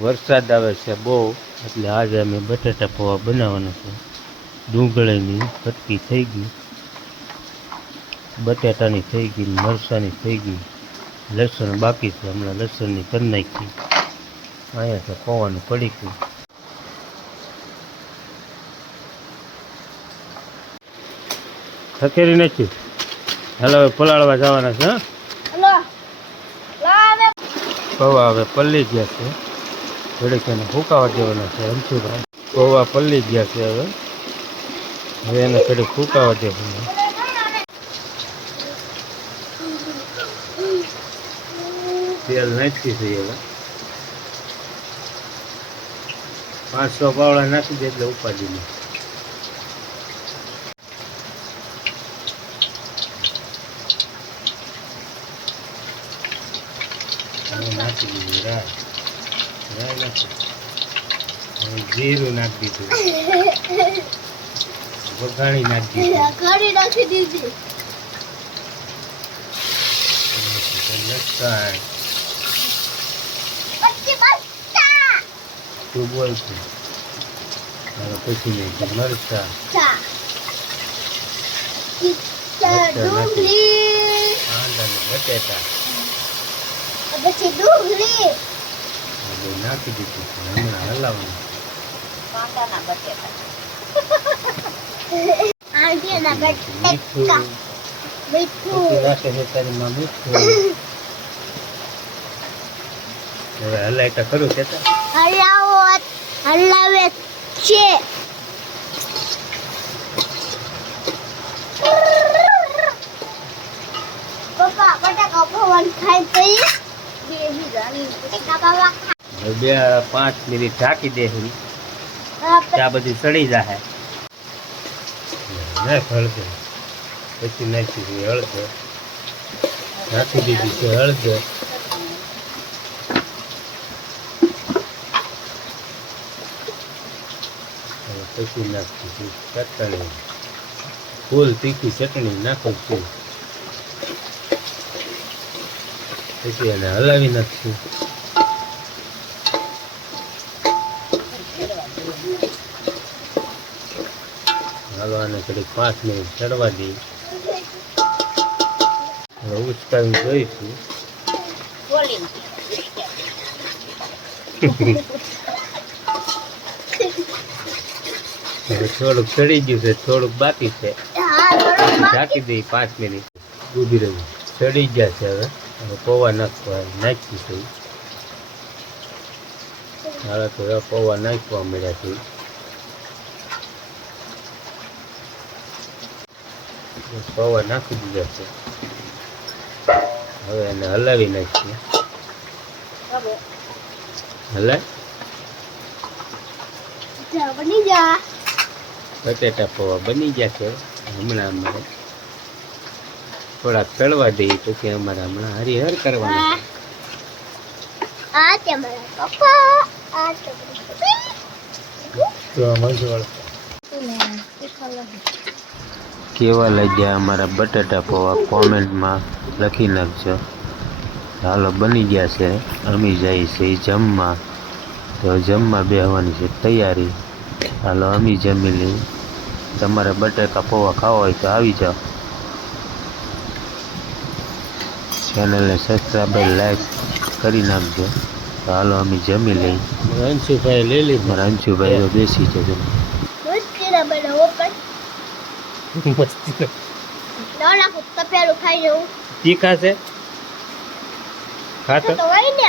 વરસાદ આવે છે બહુ, એટલે આજે અમે બટાટા પૌવા બનાવવાના છે. ડુંગળીની કટકી થઈ ગઈ, બટાટાની થઈ ગઈ, મરચાંની થઈ ગઈ, લસણ બાકી છે. હમણાં લસણની કરી નાખી. અહીંયા છે પૌવાનું પડીકું. ખકેરી નથી. હાલો પલાળવા જવાના છે. પૌવા હવે પલ્લી ગયા છે. થોડીક એને ફૂંકાવા દેવાના છે. અંશુભાઈ પૌવા પલ્લી ગયા છે. હવે એને થોડીક ફૂંકાવા દેવાના. તેલ નાખી છે. હવે 500 પાવડા નાખી દે એટલે ઉપાડી નહીં. નાખી દીધું રાય નાખી, જીરું નાખી દીધું, વઘાણી નાખી દીધી, લસણ તું બોલતું. પછી નહીં મરચા, બટેટા પછી ડુંગળી નાખી દીધું. હમણાં હલાવવાનું. કાંદાના બટેટા આંટીના બટેટા મીઠું નાખે છે તારીમાં મીઠું. હવે હલાયતા ખરું છે. હલાવે છે. પપ્પા બટાકા પૌવા ખાઈ ગઈ. 2-5 મિનિટ ઢાંકી દે. ત્યાં બધી સડી જાય. હળદર પછી નાખી દીધી, હળદર નાખી દીધી છે. હળદર પછી નાખી દીધી ચટણી, ફૂલ તીખી ચટણી નાખું છું. પછી એને હલાવી નાખશું. હાલો આને ઘડીક 5 મિનિટ ચડવા દઈએ. હવે ઉચકાવી જોઈશું. હવે થોડુંક ચડી ગયું છે, થોડુંક બાકી છે. ઢાંકી દઈ 5 મિનિટ. ઊભી રહી ચડી ગયા છે. હવે પૌવા નાખવા નાખી છે. હવે તો પૌવા નાખવા મળ્યા છે. પૌવા નાખી દીધા છે. હવે એને હલાવી નાખીએ. હલાય બટેટા પૌવા બની ગયા છે. હમણાં અમારે થોડાક તળવા દઈએ, પછી અમારે હમણાં હરિહર કરવાના કેવા લાગ્યા અમારા બટાટા પૌવા કોમેન્ટમાં લખી નાખજો. હાલો બની ગયા છે. અમે જઈએ છીએ જમવા. તો જમવા બેસવાની છે તૈયારી. હાલો અમે જમી લઈ. તમારે બટાકા પૌવા ખાવા હોય તો આવી જાઓ. ચેનલને સબસ્ક્રાઈબ લાઈક કરી નાખજો. તો હાલો અમે જમી લઈ. અંશુભાઈ લઈ લી. મારા અંશુભાઈ બેસી છે. તીખા છે ખાતો તો હોય ને